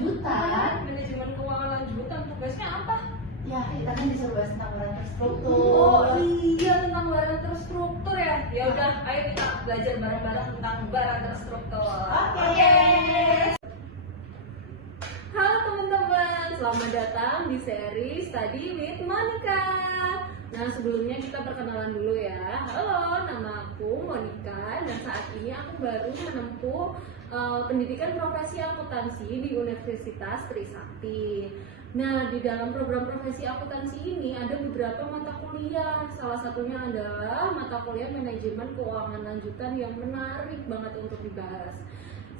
lanjutan. Manajemen keuangan lanjutan tugasnya apa? Ya, kita kan disuruh bahas tentang barang terstruktur. Oh iya, tentang barang terstruktur ya. Ya udah, ayo kita belajar bareng-bareng tentang barang terstruktur. Oke. Halo teman-teman, selamat datang di seri Study with Monica. Nah, sebelumnya kita perkenalan dulu ya. Halo, nama aku Monica dan saat ini aku baru menempuh pendidikan profesi akuntansi di Universitas Trisakti. Nah, di dalam program profesi akuntansi ini ada beberapa mata kuliah. Salah satunya adalah mata kuliah manajemen keuangan lanjutan yang menarik banget untuk dibahas.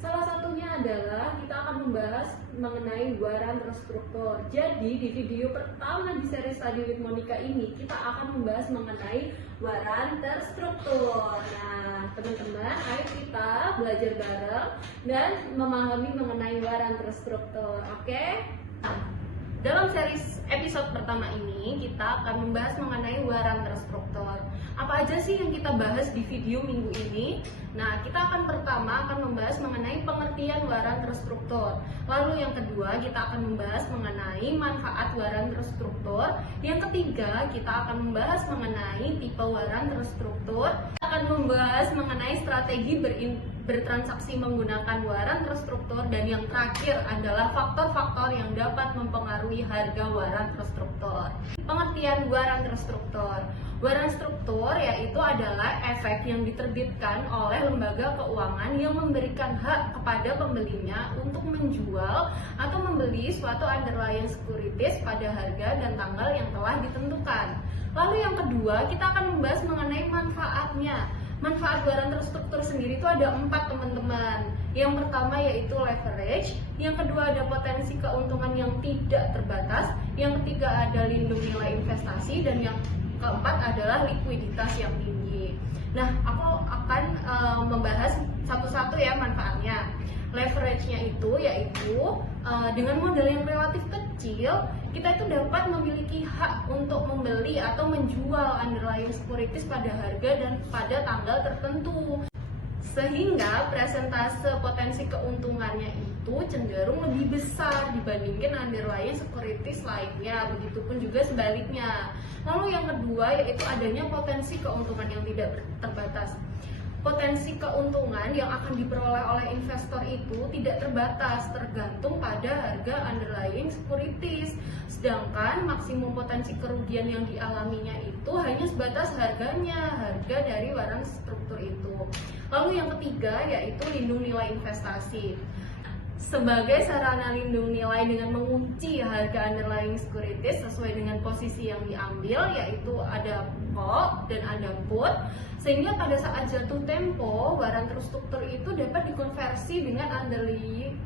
Salah satunya adalah kita akan membahas mengenai waran terstruktur. Jadi di video pertama di seri Study with Monica ini kita akan membahas mengenai waran terstruktur. Nah, teman-teman, ayo kita belajar bareng dan memahami mengenai waran terstruktur. Oke? Dalam seri episode pertama ini kita akan membahas mengenai waran terstruktur. Apa aja sih yang kita bahas di video minggu ini? Nah, kita akan pertama membahas mengenai pengertian waran terstruktur. Lalu yang kedua kita akan membahas mengenai manfaat waran terstruktur. Yang ketiga kita akan membahas mengenai tipe waran terstruktur. Kita akan membahas mengenai strategi bertransaksi menggunakan waran terstruktur, dan yang terakhir adalah faktor-faktor yang dapat mempengaruhi harga waran terstruktur. Pengertian waran terstruktur. Waran struktur yaitu adalah efek yang diterbitkan oleh lembaga keuangan yang memberikan hak kepada pembelinya untuk menjual atau membeli suatu underlying securities pada harga dan tanggal yang telah ditentukan. Lalu yang kedua, kita akan membahas mengenai manfaatnya. Manfaat waran terstruktur sendiri itu ada 4, teman-teman. Yang pertama yaitu leverage, yang kedua ada potensi keuntungan yang tidak terbatas, yang ketiga ada lindung nilai investasi, dan yang keempat adalah likuiditas yang tinggi. Nah, aku akan membahas satu-satu ya manfaatnya. Leverage-nya itu yaitu dengan modal yang relatif kecil, kita itu dapat memiliki hak untuk membeli atau menjual underlying securities pada harga dan pada tanggal tertentu, sehingga presentase potensi keuntungannya itu cenderung lebih besar dibandingkan underlying securities lainnya, begitupun juga sebaliknya. Lalu yang kedua yaitu adanya potensi keuntungan yang tidak terbatas. Potensi keuntungan yang akan diperoleh oleh investor itu tidak terbatas, tergantung pada harga underlying securities. Sedangkan maksimum potensi kerugian yang dialaminya itu hanya sebatas harga dari waran struktur itu. Lalu yang ketiga yaitu lindung nilai investasi. Sebagai sarana lindung nilai dengan mengunci harga underlying securities sesuai dengan posisi yang diambil, yaitu ada call dan ada put, sehingga pada saat jatuh tempo waran terstruktur itu dapat dikonversi dengan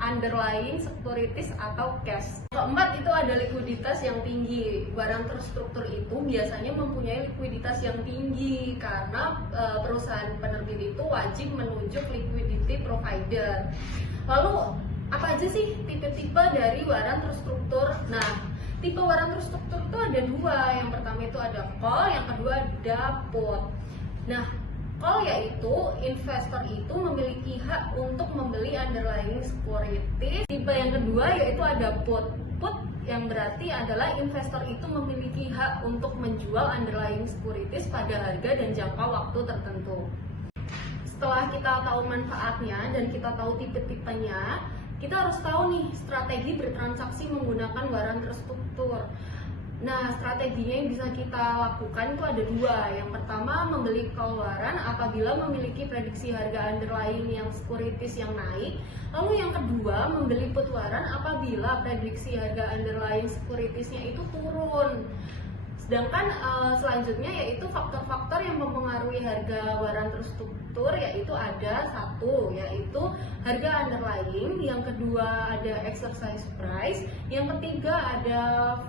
underlying securities atau cash. Keempat itu ada likuiditas yang tinggi. Waran terstruktur itu biasanya mempunyai likuiditas yang tinggi karena perusahaan penerbit itu wajib menunjuk liquidity provider. Lalu apa aja sih tipe-tipe dari waran terstruktur? Nah, tipe waran terstruktur itu ada 2. Yang pertama itu ada call, yang kedua ada put. Nah, call yaitu investor itu memiliki hak untuk membeli underlying securities. Tipe yang kedua yaitu ada put. Put yang berarti adalah investor itu memiliki hak untuk menjual underlying securities pada harga dan jangka waktu tertentu. Setelah kita tahu manfaatnya dan kita tahu tipe-tipenya, kita harus tahu nih strategi bertransaksi menggunakan waran terstruktur. Nah, strateginya yang bisa kita lakukan itu ada 2. Yang pertama, membeli call waran apabila memiliki prediksi harga underlying yang securities yang naik. Lalu yang kedua, membeli put waran apabila prediksi harga underlying securitiesnya itu turun. Sedangkan selanjutnya yaitu faktor-faktor yang mempengaruhi harga waran terstruktur, yaitu ada 1 yaitu harga underlying, yang kedua ada exercise price, yang ketiga ada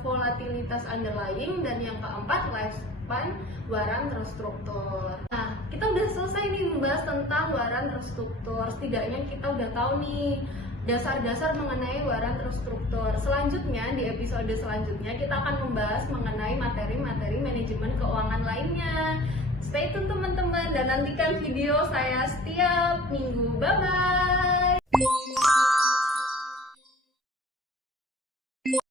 volatilitas underlying, dan yang keempat lifespan waran terstruktur. Nah, kita udah selesai nih membahas tentang waran terstruktur. Setidaknya kita udah tahu nih dasar-dasar mengenai waran terstruktur. Selanjutnya, di episode selanjutnya kita akan membahas mengenai materi-materi manajemen keuangan lainnya. Stay tune teman-teman dan nantikan video saya setiap minggu. Bye-bye!